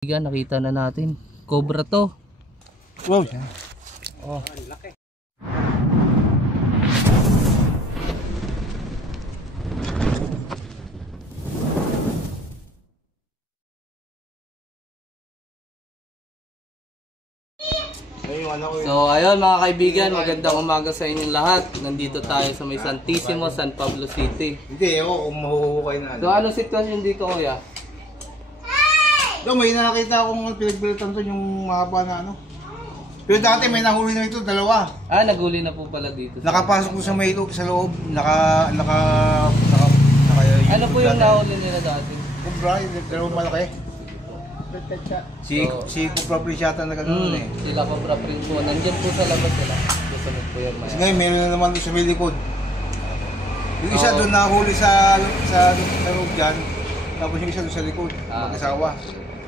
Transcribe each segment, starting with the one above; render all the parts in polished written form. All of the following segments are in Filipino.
Nakita na natin. Cobra to. Wow. Oh. Laki. So ayun mga kaibigan, magandang umaga sa inyong lahat. Nandito tayo sa may Santissimo, San Pablo City. Hindi, ako mahuhukay na. So anong sitwasyon dito kuya? No, may nakakita akong pinagbilitan to yung mahaba na ano. Pero dati may nahuli na ito, dalawa. Ah, naguli na po pala dito. Nakapasok ko sa may sa loob, ano po yung nahuli nila dati? Cobra, dalawang malaki. Si Cobra Preciata na gano'n eh. Sila Cobra Prince po. Nandiyan po sa labas sila. Gusto po yan maya. Ngayon, meron na naman doon sa may likod. Yung isa doon nahuli sa loob dyan. Tapos yung isa doon sa likod, mag-asawa.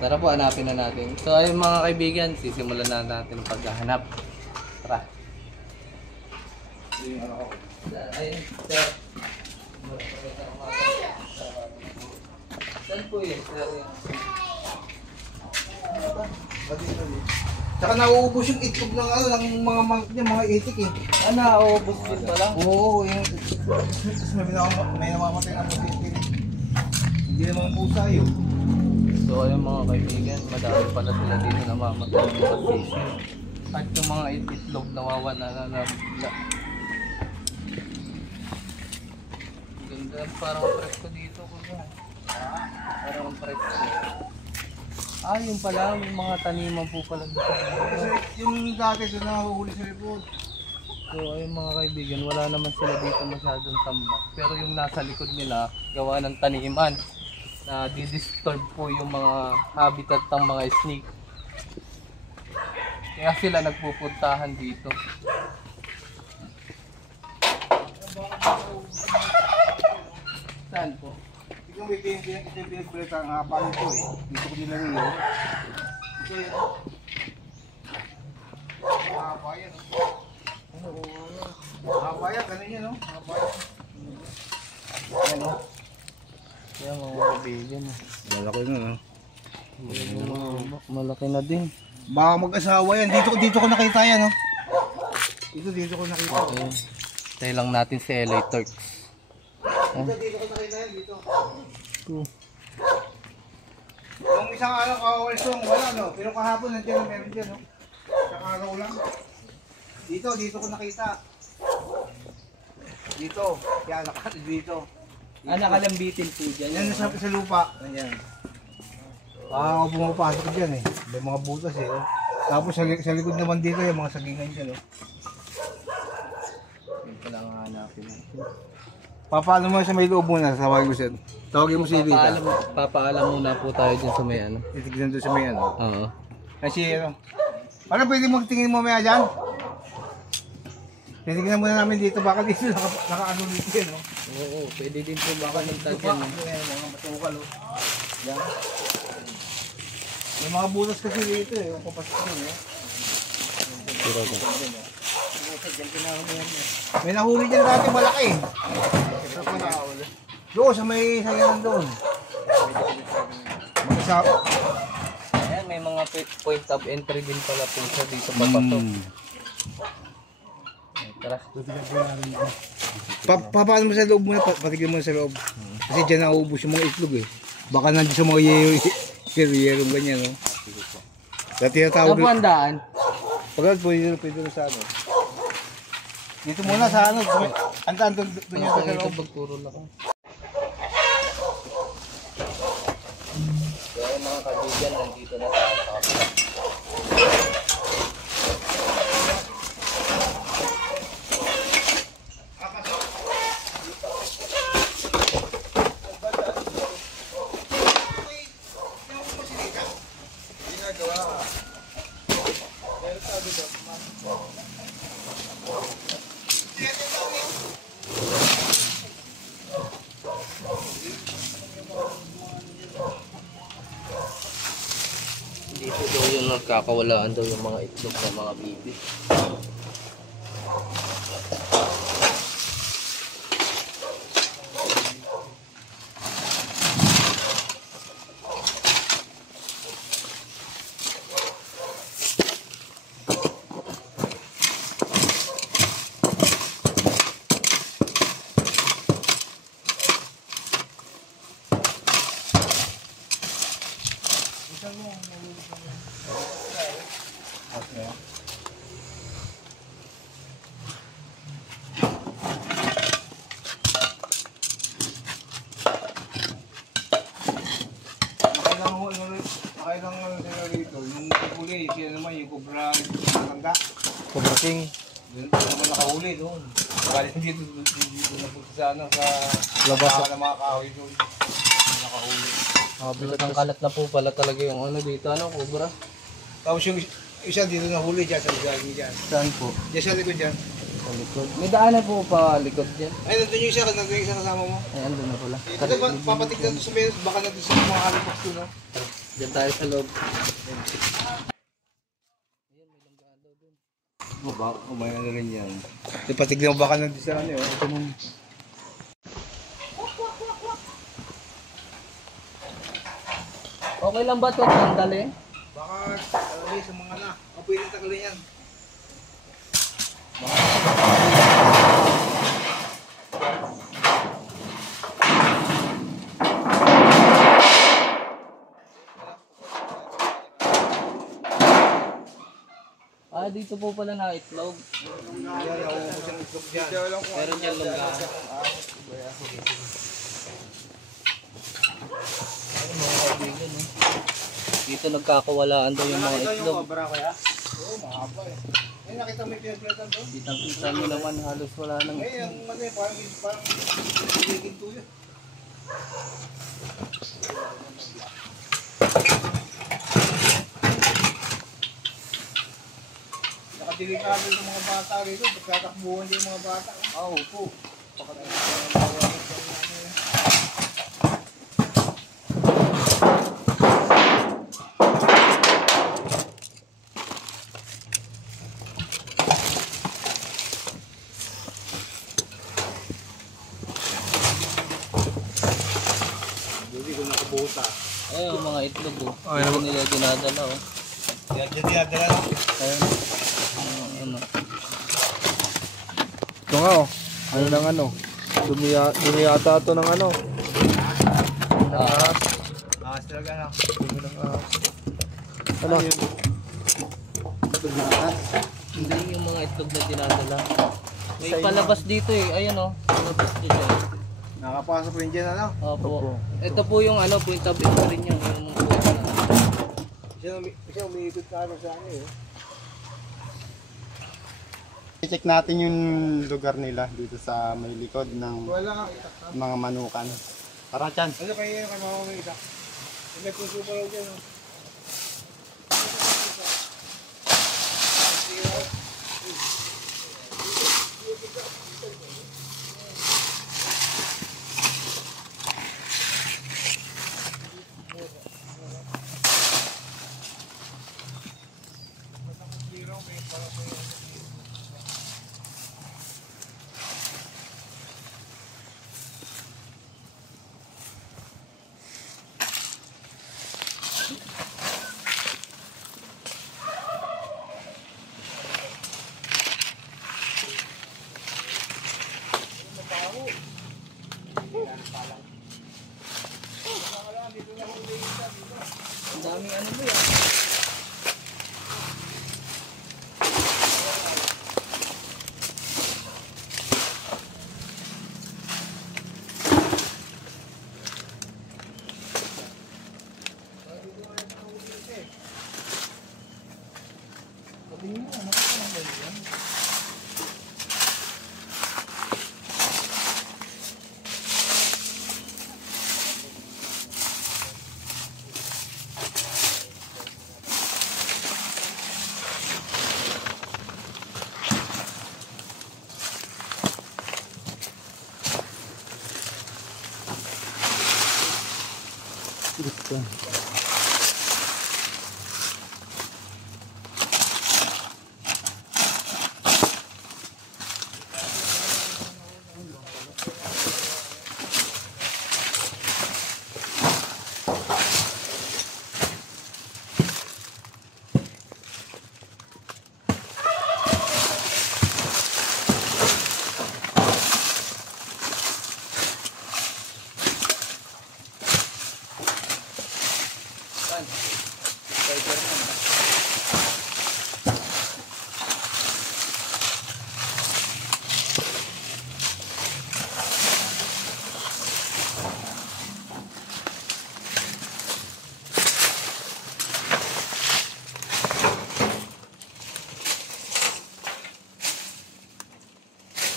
Tara po, hanapin na natin. So ayun mga kaibigan, sisimulan na natin ang paghahanap. Tara. Ayun, sir. Saan po yun, sir? Tsaka nauubos yung itlog ng ano, ng mga niya, mga itik eh. Ah, nauubos din pala? Oo, yung tapos may namamatay na itik. Hindi naman pusa yun. So ayun mga kaibigan, madami pala sila dito na mamatay ng mga fish. At yung mga itlog nawawala na ganda, parang presko dito kuya. Parang presko. Ah, yung pala, yung mga taniman po pala dito. Yung dati doon nahuhuli sa likod. So ayun mga kaibigan, wala naman sila dito masyadong tambak. Pero yung nasa likod nila, gawa ng taniman. Na di-disturb po yung mga habitat ng mga snake. Kaya sila nagpupuntahan dito. Saan po? Ito may pinagbalita ang haba nito eh. Dito ko nila rin yun. Ito yun. Haba yan oh. Haba yan, ganun yan oh. Haba yan. Ano? Kaya mga kaibigan. Malaki na no? Malaki na din. Baka mag-asawa yan. Dito ko nakita yan oh. Dito ko nakita. Okay. Tayo lang natin si LA Turks. Dito ko nakita yan, dito. Yung isang araw kawalsong, wala no. Pero kahapon nandiyan meron dyan no. Isang araw lang. Dito ko nakita. Dito. Yan, dito. Ah, nakalambitin po dyan. Yan sa lupa. Ayan. Ako pumapasok dyan eh. May mga butas eh. Oh. Tapos sa likod naman dito yung mga sagingan dyan. Oh. Yun pala ang hanapin. Papaano mo sa may loob muna? Tawagin mo siya. Tawagin mo si Lita. Papaalam muna po tayo dyan sa may ano. Titignan doon sa may ano. Oo. Kasi ano. Ano pwede mong tingin mo maya dyan? Titignan muna namin dito. Baka dito naka-ano dito yan. Oh. Oo, pwede din po baka nagtagyan. Mga matukal oh. Yan. May mga butas kasi dito eh. Yung kapasok mo eh. May nahuli dyan dati malaki. Doon sa may sayanan doon. Ayan, may mga point of entry din pala po siya dito papasok. Tara. Papaano mo sa loob muna, patigyan mo sa loob. Kasi dyan nauubos yung mga itlog eh. Baka nandiyan sa mga yero ganyan no. Dati natawag. Ano po ang daan? Pagkat pwede na sa ano. Dito muna sa ano. Antaan doon yung sa loob. Magturo lang ako. Kaya mga kaibigan, nandito na tayo sa kapila. Dito daw yung nagkakawalaan daw yung mga itlog ng mga bibi. Bilisan mo. Okay. Nakailang sila rito. Yung huli, siya naman yung kubra nakanda. Cobra King. Doon naman nakahuli doon. Galing dito napunta sa ano, sa Labas. ng mga kahoy doon. Nakahuli. Ang kalat na po pala talaga yung ano dito, ano, cobra. Tapos yung isa dito nahuli dyan sa galing dyan. Saan po? Diyan sa likod dyan. Sa likod. May daanan po pa likod dyan. Ay, nandun yung isa kasama mo. Ay, andun na pala. Ito ba, papatignan doon sa menos, baka natin sa mga alipak doon, no? Diyan tayo sa loob. Umaya na rin yan. Ito patignan mo baka natin sa ano, ito mong... Okay lang ba ito? Sandali? Baka tagalay sa mga na. Ang pwede tagalay yan. Ah, dito po pala na itlog. Yan, naubos yung itlog dyan. Meron dyan lungga. Ay, mga kaibigan, eh. Dito nagkakawalaan daw yung mga itlog. Oo, mahaba eh. Ay, nakita mo yung pinagplatan doon? Kitang-kita nyo naman halos wala nang... Ay, ang ano eh, parang pinigin tuyo. Nakadelikado yung mga bata rito, pagkatakbuhan din yung mga bata. Oo po. Hindi ko nakabuta. Ay, yung mga itlog, oh. Dito nila dinadala, oh. Yan dinadala na. Ayun. Ano. Ito nga oh. Ano ng ano? Dumi yata ito ng ano? Ah, Ahas talaga na. Dumi ng ahas. Ano? hindi yung mga itlog na dinadala. May palabas dito, eh. Ayun, oh. Palabas dito. Nakapasok rin dyan ano? Opo. Ito po yung ano, point of view rin yan. Yung mga Siya umiikot na ano sa ano eh. I-check natin yung lugar nila dito sa may likod ng Wala. mga manukan. Tara, Chan. Ano kaya kay mama may isa? May puso pa raw dyan. ang daming ano ba yan?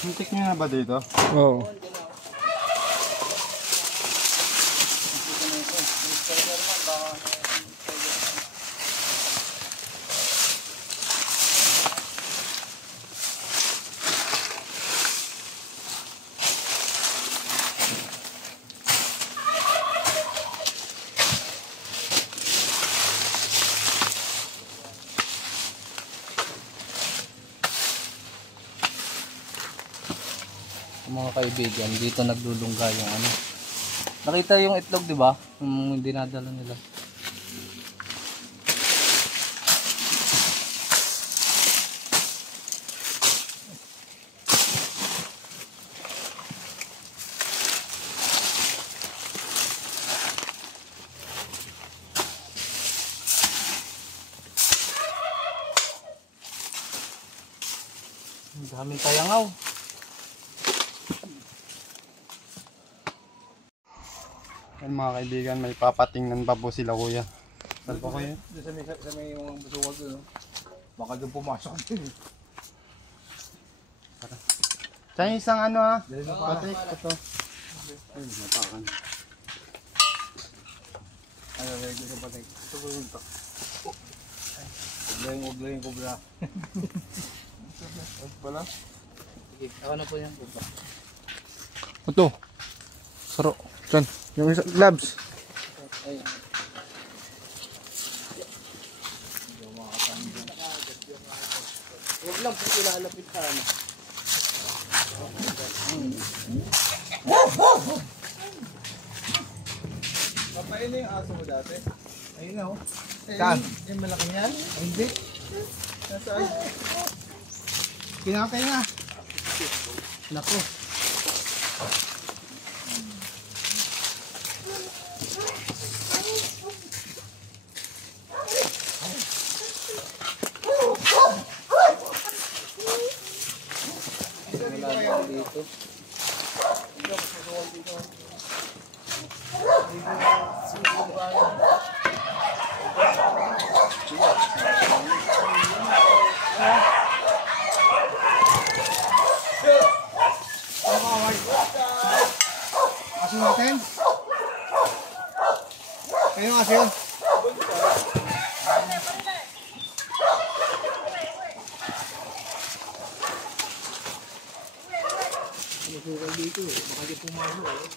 Muntik nyo na ba dito? Oo. Mga kaibigan, dito naglulungga yung ano. Nakita yung itlog, di ba? Yung dinadala nila. Ang daming tayangaw. Yan mga kaibigan, may papatingnan pa po sila kuya. Saan pa kuya? Sa may yung basuwag doon. Baka doon pumasok din. Tsaka yung isang ano ha? Dali na Patik, ito. Ay, matakan. Ano, lagi ko sa patay. Ito po yung tak. Huwag lang yung kubra. Wala? Sige, ako na po yan. Ito. Saro. Diyan. Yung isa, gloves. Ay. Huwag lang po ilalapit sa ano. Papain na yung aso mo dati? Ayun na oh. Saan? Yung malaki yan? Ay, hindi. Nasaan? Kinakay nga. Nako. Wala dito. Aso natin? Ayun ang aso yun. Masukal dito eh. Baka di pumasok eh.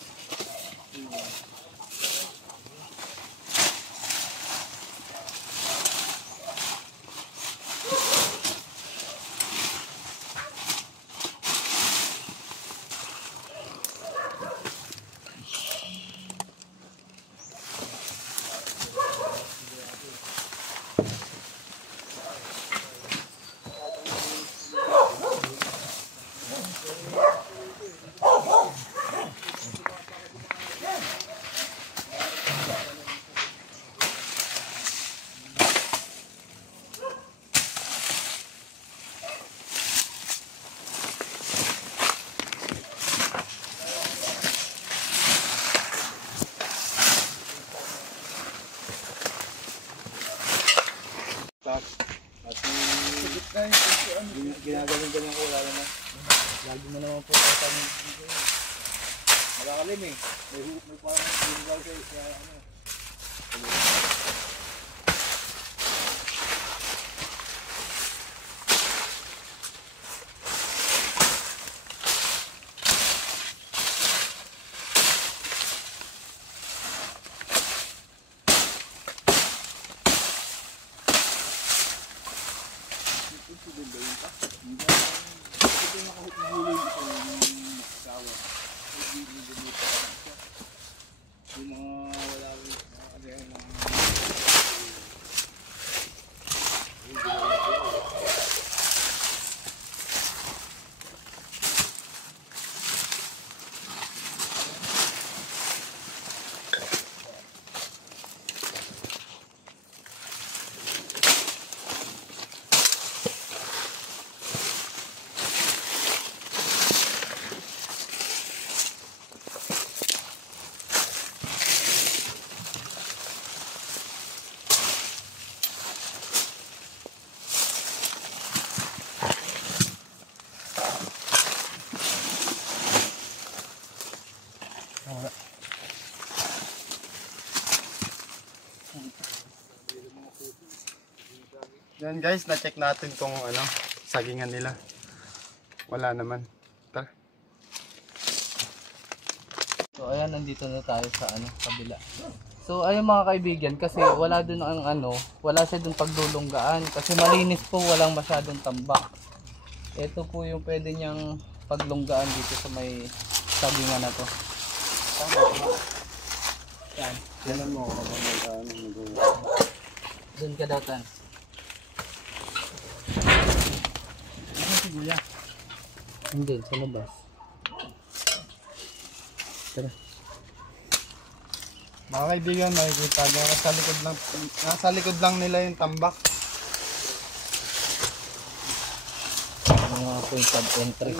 Ginagaling ganyan ko, wala naman. Lagi mo naman po kami dito. Malakalim eh. May parang ginagaw sa ano. Yan guys, na-check natin tong ano, sagingan nila. Wala naman. Tara. So ayan, nandito na tayo sa kabila. So ayun mga kaibigan, kasi wala dun ang wala siya dun pagdulunggaan kasi malinis po, walang masyadong tambak. Ito po yung pwede niyang paglunggaan dito sa may sagingan na to. Yan. Tingnan mo ako Dun ka daw, Tan. ano si Kuya? Hindi, sa labas. Tara. Mga kaibigan, makikita nyo, nasa likod lang nila yung tambak. Mga point of entry.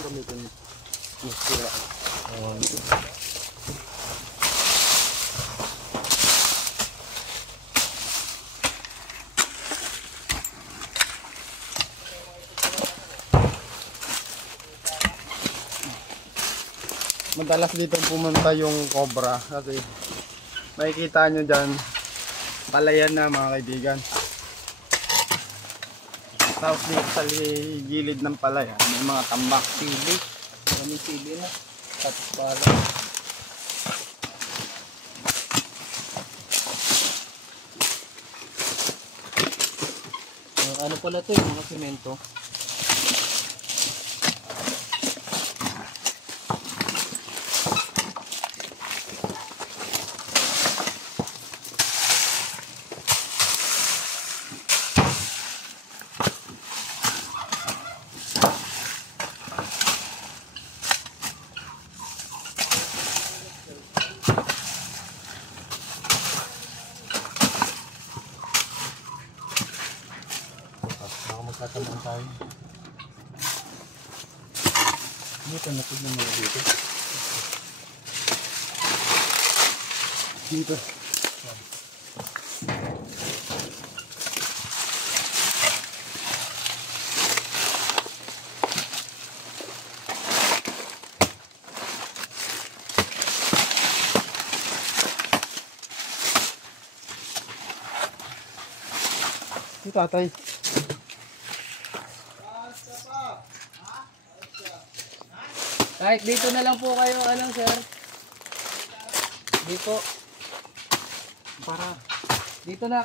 Madalas dito pumunta yung cobra kasi makikita nyo dyan palayan na mga kaibigan. Tapos dito sa gilid ng palayan may mga tambak. Sili. Maraming sili na. Tapos pala. Ano pala to, yung mga semento. Magkatamaan tayo. Dito, napod na mga dito. Dito. Dito, tatay. Kahit dito na lang po kayo, sir. Dito. Para. Dito na.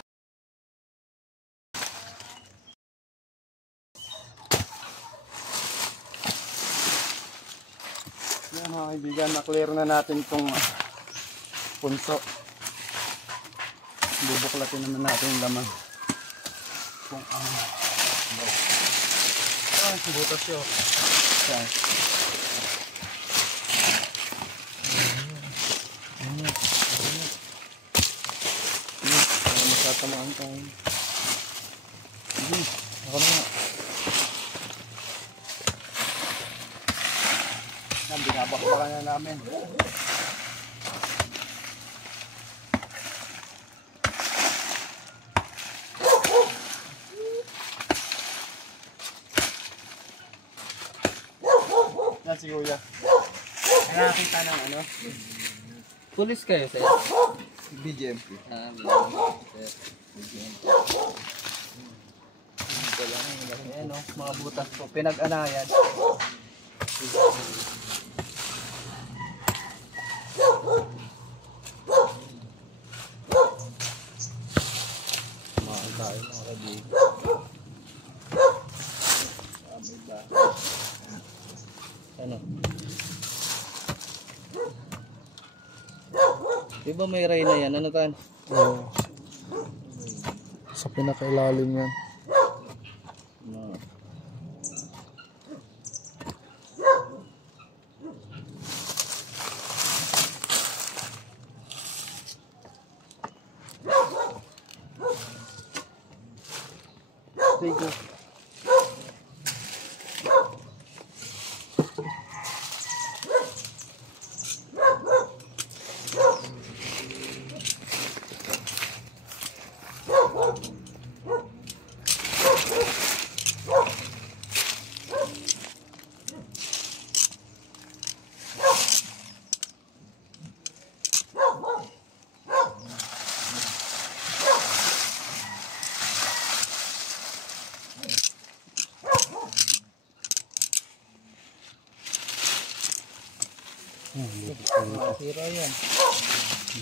Yan mga kaibigan, na-clear na natin itong punso. Bubuklatin naman natin yung laman. Kung butas yun. Saan? Magkatamaan tayo. Ako na nga. Binabakbakan na namin. Yan si Kuya. Nakakita ng ano? Pulis kayo, sir. BGMP. BGMP. Ayan o, mga butas po. Pinag-anayan. Kumain tayo mga kaibigan. Sabi ba? Ano? Diba may ray na yan? Ano tan? Oo. Sa pinakailalim yan. No. Thank you. Sira yan.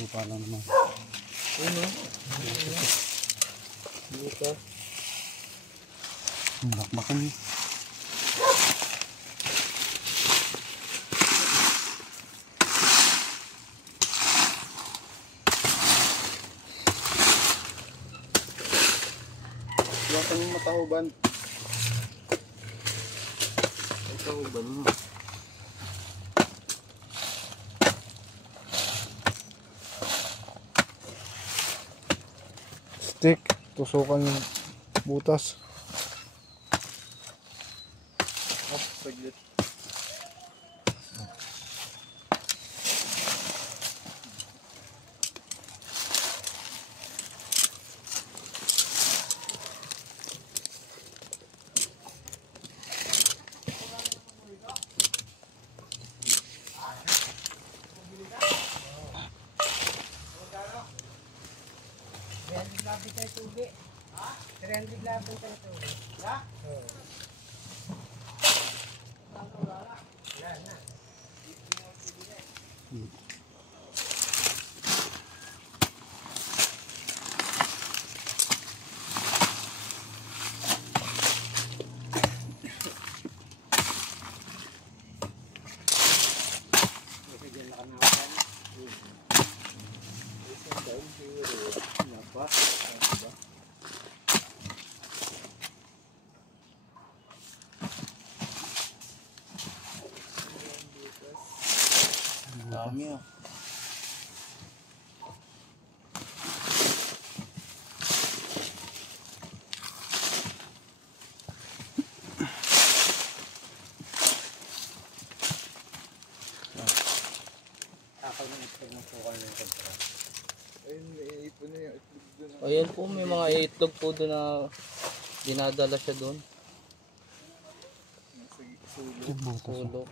Lupa lang naman. Ayun o. Butas. Bakbakan niya. Iwasan yung matahuban. Matahuban mo. Stick. Tusukan yung butas. Oh, saglit. Dami ah. Ayan po, may mga itlog po doon na dinadala siya doon. Sulok.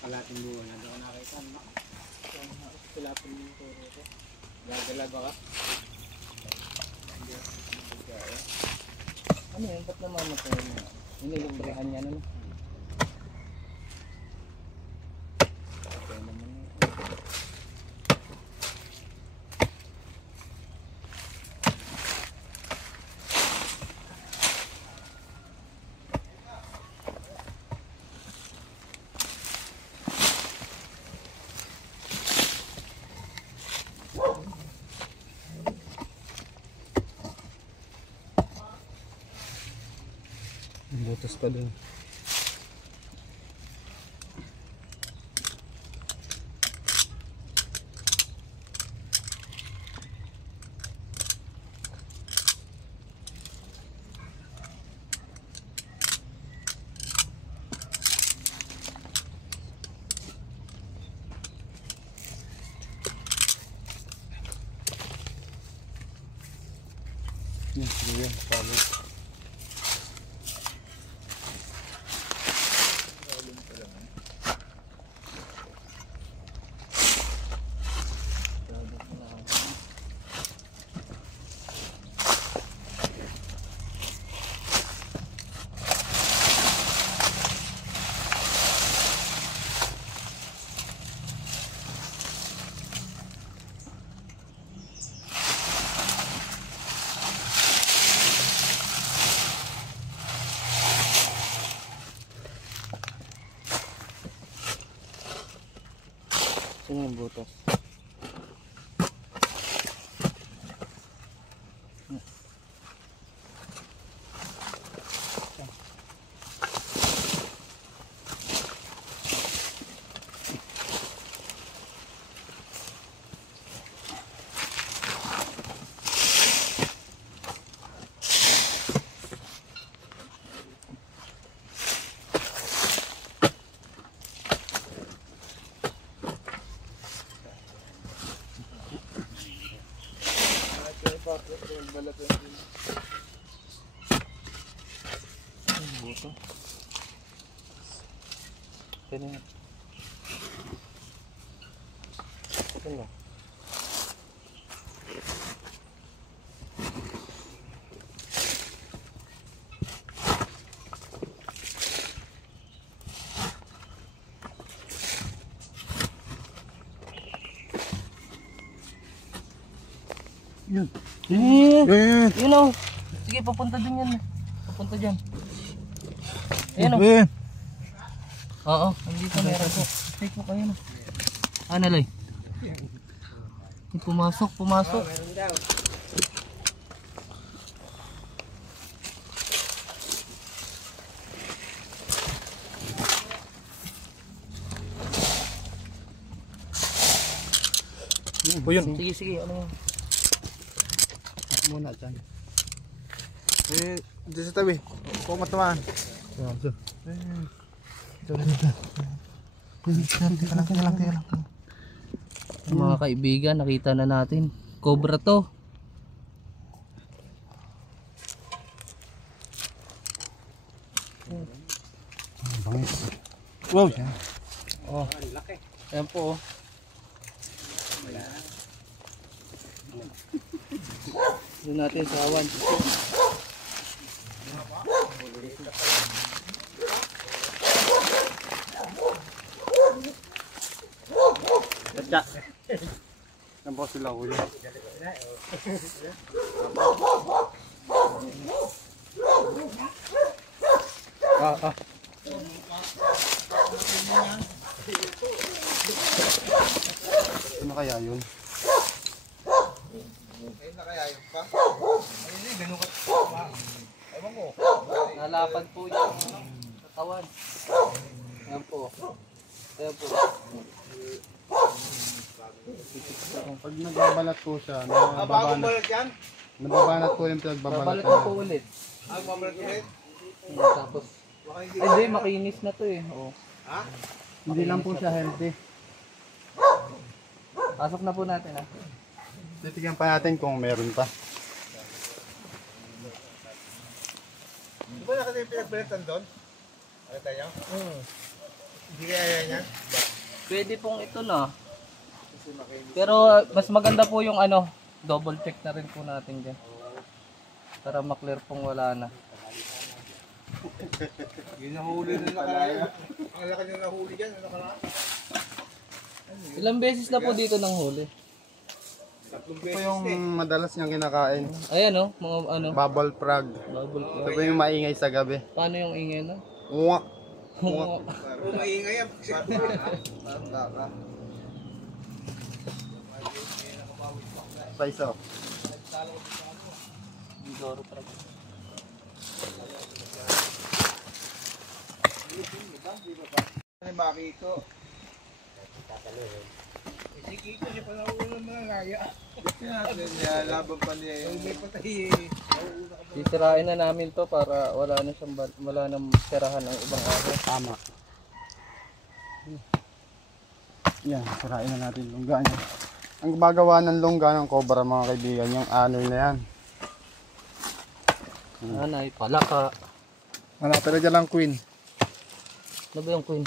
Kalating buwan na doon nakita. Kalating yung turo ko. Gagala ba ka? Ano yun? Ba't namamatay mo? Inilibrehan niya nun. Okay naman yun. Butas pa doon. Yan, palo. Sino yung butas? Buto. Pwede nga. Ito na. Yun. Yun. Yun o. Sige, papunta din yan. Papunta dyan. Ayan o. Yun. Oo, andito meron po. Take mo kayo na. Ano Loy? Pumasok. Meron daw. Yun. Sige, ano yun? Muna dyan. Dito sa tabi. Huwag matamaan. Tingnan lang. Mga kaibigan, nakita na natin. Cobra to. Bangis. Wow. Oh, ayan po. Doon natin sa awan. Katya. Yan po sila huli. Ano kaya yun? Nalapad po yung katawan. Ayan po. Pag nagbabalat po siya, nababanat po yung pinagbabalat Babalat niya. na po ulit. Tapos, ay di, makinis na to eh. Oh. Hindi lang po siya healthy. Pasok na po natin ah. Titignan pa natin kung meron pa. Di ba na kasi pinagbalatan doon? Ano tayo? Hindi kaya yan? Pwede pong ito na. Pero mas maganda po yung ano, double check na rin po natin dyan. Para maklear pong wala na. Yung nahuli na nakaraan. Ang laki yung nahuli dyan, nakaraan. Ilang beses na po dito ng huli. 3 Ito beses yung madalas niyang kinakain. Ayan oh, mga ano, Bubble frog. bubble po. Ito po yung maingay sa gabi. Paano yung ingay na? Uwak. Kung maingay yan. Pa isa. Bidoro pa rin. Ano ba Kiko? Si Kiko siya pa nauulang mga gaya. Laban pa niya yung may patay eh. Sisirain na namin to para wala nang sirahan ang ibang araw. Tama. Yan, sirain na natin yung lungga niya. Ang gumagawa ng lungga ng cobra mga kaibigan, yung anoy na yan. Nanay, palaka. Wala talaga lang queen. Ano ba yung queen?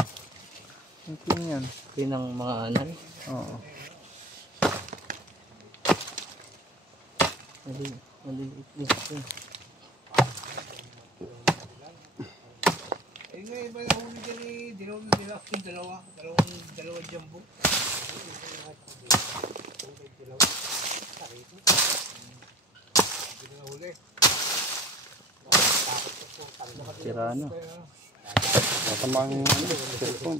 Yung queen yan. Queen ng mga anay? Oo. Maliit. Eh nga iba nahuli dyan eh. Dalawang jumbo. Sira na. Matamang cellphone.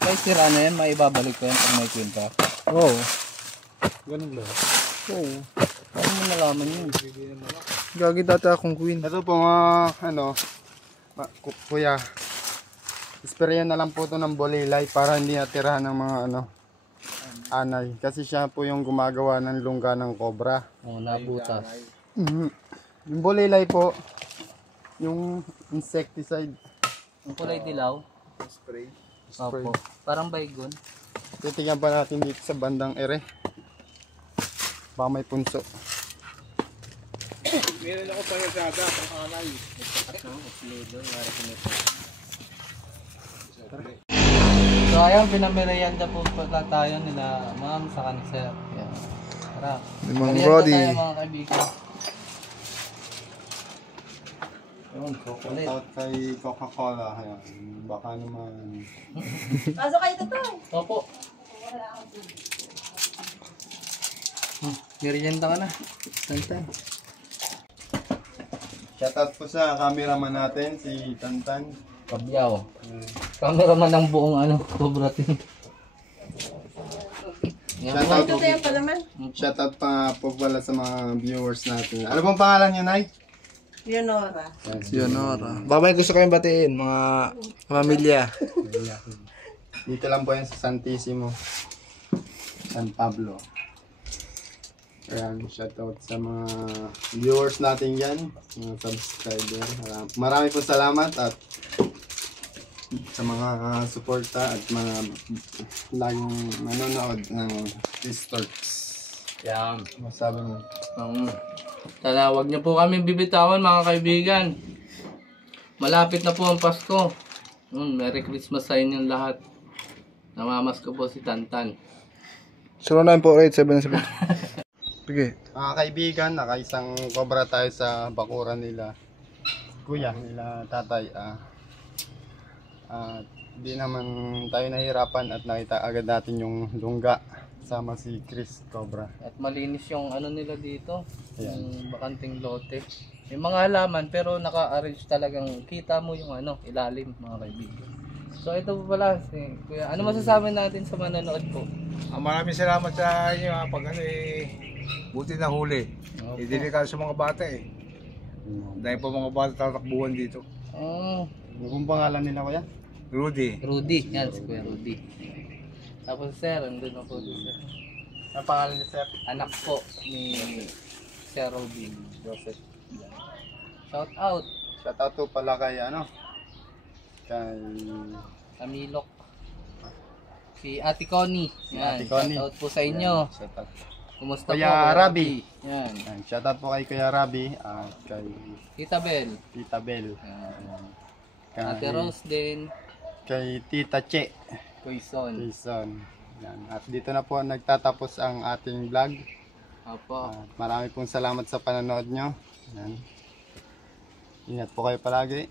Kahit sira na yan, maibabalik ko yan pag may kwenta. Oo. Ganun lang. Oo. Paano mo nalaman yun? Gagi dati akong queen. Ito po mga kuya. Isprayan na lang po ito ng bolilay para hindi natirahan ng mga anay. Kasi siya po yung gumagawa ng lungga ng cobra. Oo, nabutas. Yung bolilay po, yung insecticide. Yung kulay dilaw. Spray. Opo. Parang baygon. Titingnan pa natin dito sa bandang ere. Baka may punso. Meron ako panagada pang anay. So ayun, pinamerienda po pala tayo nila ma'am sa cancer. Yan. Tara. Limang Merienda Brody. tayo mga kaibigan. Yun, shout out kay Coca-Cola. Ayan, baka naman. Pasok kayo dito. Opo. Merienda ka na. Tantan. Shout out po sa cameraman natin, si Tantan. Kabyaw. Cameraman ng buong Cobra team. Yan Shout po. out, Ito tayo pa naman. shout out pa po pala sa mga viewers natin. Ano pong pangalan niyo, Nay? Leonora. Leonora. Babay, gusto kayong batiin, mga pamilya. Dito lang po yan sa Santissimo, San Pablo. Ayan, shoutout sa mga viewers natin yan, mga subscriber. Marami po salamat at sa mga suporta at mga laging manonood ng Distorts. Yan. Masabi mo. Tala, wag niyo po kami bibitawan mga kaibigan. Malapit na po ang Pasko. Merry Christmas sa inyong lahat. Namamas ko po si Tantan. 094877. Sige. Mga kaibigan, nakaisang cobra tayo sa bakuran nila. Kuya, nila tatay. Di naman tayo nahirapan at nakita agad natin yung lungga. Sama si Chris Cobra. At malinis yung nila dito. Ayan. Yung bakanting lote. May mga halaman pero naka-arrange talagang kita mo yung ilalim mga kaibigan. So ito po pala si Kuya. Ano masasabi natin sa manonood po? Maraming salamat sa inyo pag buti na huli. Opo. Delikado sa mga bata eh. Dahil pa mga bata tatakbuhan dito. Ano pong pangalan nila, kuya? Rudy. Rudy. Yan si Kuya Rudy. Tapos sir, andun na po sir. Ano pangalan niya, sir? Anak po ni Sir Robin Joseph. Shout out Shoutout po pala kay kay Camilok. Si Ate Connie. Yan, Ate Connie. shout out po sa inyo. Shoutout. Kumusta Kuya po? Rabi. Yan. Yan, shoutout po kay Kuya Rabi at kay Tita Bel. Tita Bel. Yan. Kay, Ate Rose din. kay Tita Che. Quezon. Jason. Yan. At dito na po nagtatapos ang ating vlog. Apo. At marami pong salamat sa panonood nyo. Yan. Ingat po kayo palagi.